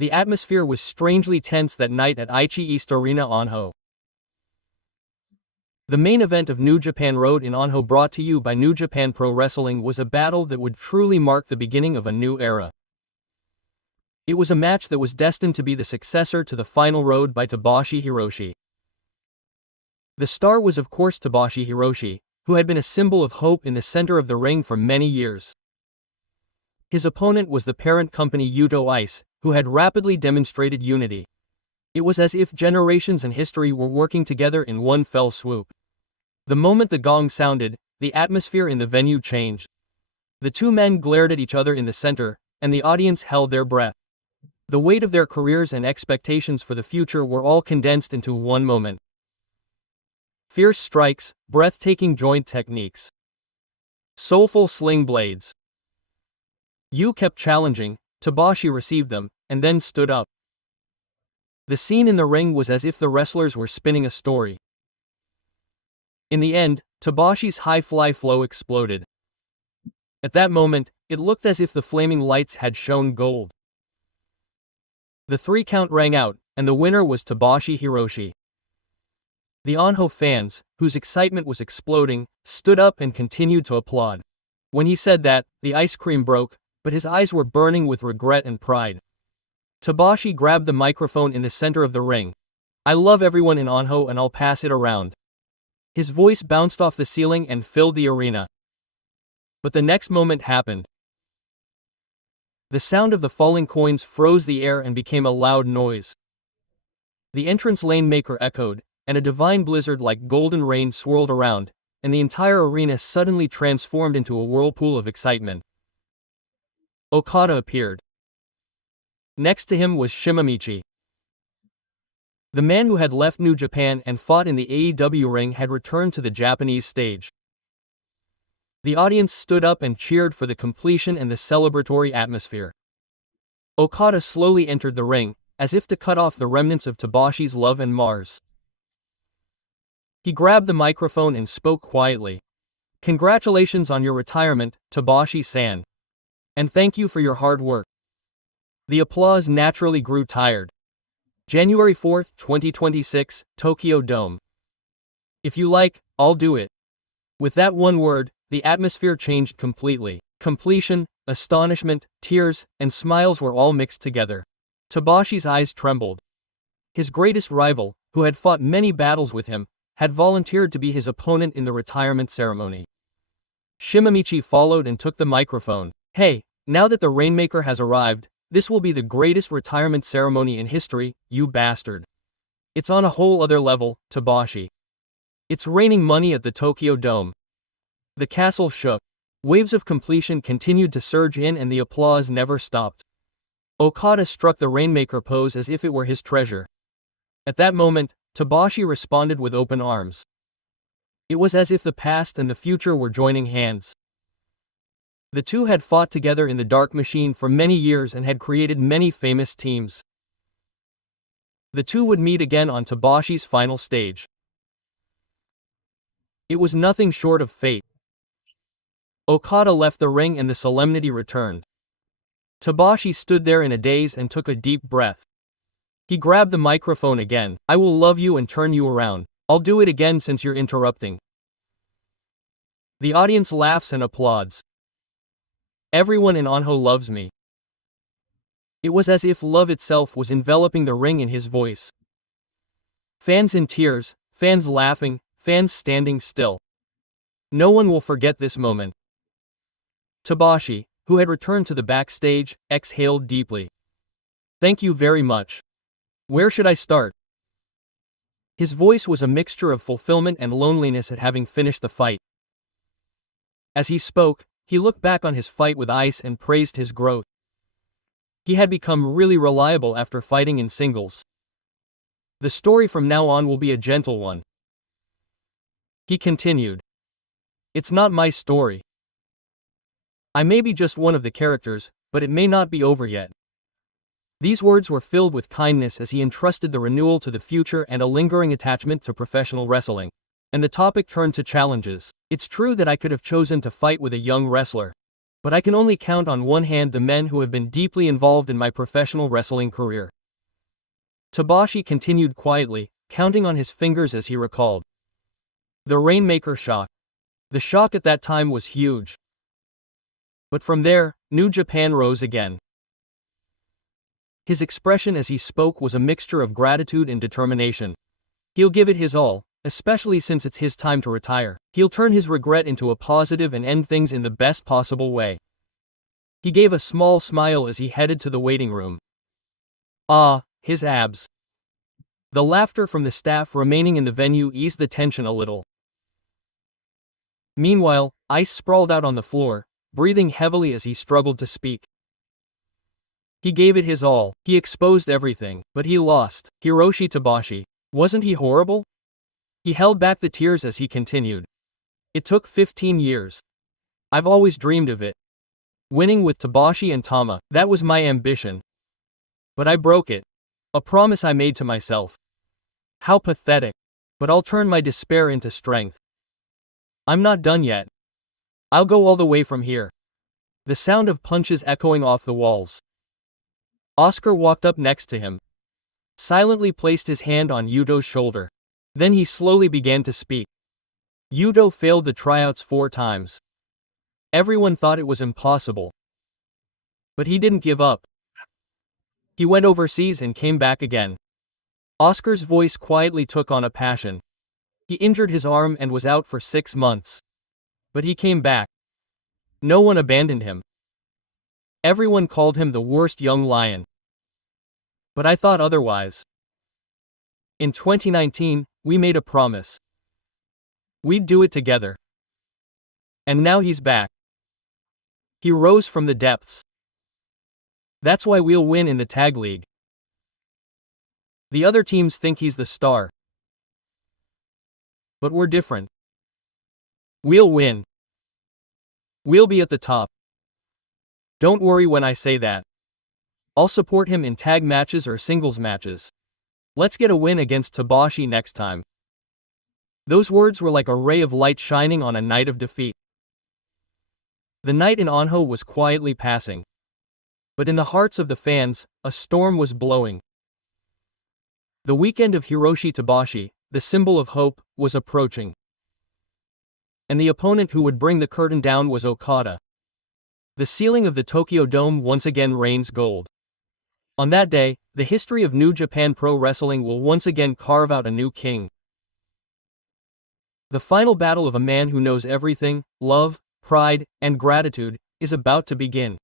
The atmosphere was strangely tense that night at Aichi East Arena Onho. The main event of New Japan Road in Onho, brought to you by New Japan Pro Wrestling, was a battle that would truly mark the beginning of a new era. It was a match that was destined to be the successor to the Final Road by Tabashi Hiroshi. The star was of course Tabashi Hiroshi, who had been a symbol of hope in the center of the ring for many years. His opponent was the parent company Yuto Ice, who had rapidly demonstrated unity. It was as if generations and history were working together in one fell swoop. The moment the gong sounded, the atmosphere in the venue changed. The two men glared at each other in the center, and the audience held their breath. The weight of their careers and expectations for the future were all condensed into one moment. Fierce strikes, breathtaking joint techniques, soulful sling blades. Yu kept challenging, Tabashi received them, and then stood up. The scene in the ring was as if the wrestlers were spinning a story. In the end, Tabashi's high-fly flow exploded. At that moment, it looked as if the flaming lights had shone gold. The 3 count rang out, and the winner was Tabashi Hiroshi. The Onho fans, whose excitement was exploding, stood up and continued to applaud. When he said that, the ice cream broke, but his eyes were burning with regret and pride. Tabashi grabbed the microphone in the center of the ring. "I love everyone in Onho and I'll pass it around." His voice bounced off the ceiling and filled the arena. But the next moment happened. The sound of the falling coins froze the air and became a loud noise. The entrance lane maker echoed, and a divine blizzard like golden rain swirled around, and the entire arena suddenly transformed into a whirlpool of excitement. Okada appeared. Next to him was Shimamichi. The man who had left New Japan and fought in the AEW ring had returned to the Japanese stage. The audience stood up and cheered for the completion and the celebratory atmosphere. Okada slowly entered the ring, as if to cut off the remnants of Tabashi's love and Mars. He grabbed the microphone and spoke quietly. "Congratulations on your retirement, Tabashi-san. And thank you for your hard work." The applause naturally grew tired. January 4, 2026, Tokyo Dome. "If you like, I'll do it." With that one word, the atmosphere changed completely. Completion, astonishment, tears, and smiles were all mixed together. Tabashi's eyes trembled. His greatest rival, who had fought many battles with him, had volunteered to be his opponent in the retirement ceremony. Shimamichi followed and took the microphone. "Hey, now that the Rainmaker has arrived, this will be the greatest retirement ceremony in history, you bastard. It's on a whole other level, Tabashi. It's raining money at the Tokyo Dome." The castle shook. Waves of completion continued to surge in and the applause never stopped. Okada struck the Rainmaker pose as if it were his treasure. At that moment, Tabashi responded with open arms. It was as if the past and the future were joining hands. The two had fought together in the Dark Machine for many years and had created many famous teams. The two would meet again on Tabashi's final stage. It was nothing short of fate. Okada left the ring and the solemnity returned. Tabashi stood there in a daze and took a deep breath. He grabbed the microphone again. "I will love you and turn you around. I'll do it again since you're interrupting." The audience laughs and applauds. Everyone in Onho loves me. It was as if love itself was enveloping the ring in his voice. Fans in tears, fans laughing, fans standing still. No one will forget this moment. Tabashi, who had returned to the backstage, exhaled deeply. "Thank you very much. Where should I start?" His voice was a mixture of fulfillment and loneliness at having finished the fight. As he spoke, he looked back on his fight with Ice and praised his growth. He had become really reliable after fighting in singles. The story from now on will be a gentle one. He continued. "It's not my story. I may be just one of the characters, but it may not be over yet." These words were filled with kindness as he entrusted the renewal to the future and a lingering attachment to professional wrestling. And the topic turned to challenges. "It's true that I could have chosen to fight with a young wrestler. But I can only count on one hand the men who have been deeply involved in my professional wrestling career. Tabashi continued quietly, counting on his fingers as he recalled. The Rainmaker shock. The shock at that time was huge. But from there, New Japan rose again. His expression as he spoke was a mixture of gratitude and determination. He'll give it his all, especially since it's his time to retire. He'll turn his regret into a positive and end things in the best possible way. He gave a small smile as he headed to the waiting room. Ah, his abs. The laughter from the staff remaining in the venue eased the tension a little. Meanwhile, Ice sprawled out on the floor, breathing heavily as he struggled to speak. He gave it his all, he exposed everything, but he lost. Hiroshi Tabashi. Wasn't he horrible? He held back the tears as he continued. It took 15 years. I've always dreamed of it. Winning with Tabashi and Tama, that was my ambition. But I broke it. A promise I made to myself. How pathetic. But I'll turn my despair into strength. I'm not done yet. I'll go all the way from here. The sound of punches echoing off the walls. Oscar walked up next to him. Silently placed his hand on Yuto's shoulder. Then he slowly began to speak. Yuto failed the tryouts 4 times. Everyone thought it was impossible. But he didn't give up. He went overseas and came back again. Oscar's voice quietly took on a passion. He injured his arm and was out for 6 months. But he came back. No one abandoned him. Everyone called him the worst young lion. But I thought otherwise. In 2019, we made a promise. We'd do it together. And now he's back. He rose from the depths. That's why we'll win in the tag league. The other teams think he's the star. But we're different. We'll win. We'll be at the top. Don't worry when I say that. I'll support him in tag matches or singles matches. Let's get a win against Tabashi next time. Those words were like a ray of light shining on a night of defeat. The night in Onho was quietly passing. But in the hearts of the fans, a storm was blowing. The weekend of Hiroshi Tabashi, the symbol of hope, was approaching. And the opponent who would bring the curtain down was Okada. The ceiling of the Tokyo Dome once again rains gold. On that day, the history of New Japan Pro Wrestling will once again carve out a new king. The final battle of a man who knows everything, love, pride, and gratitude, is about to begin.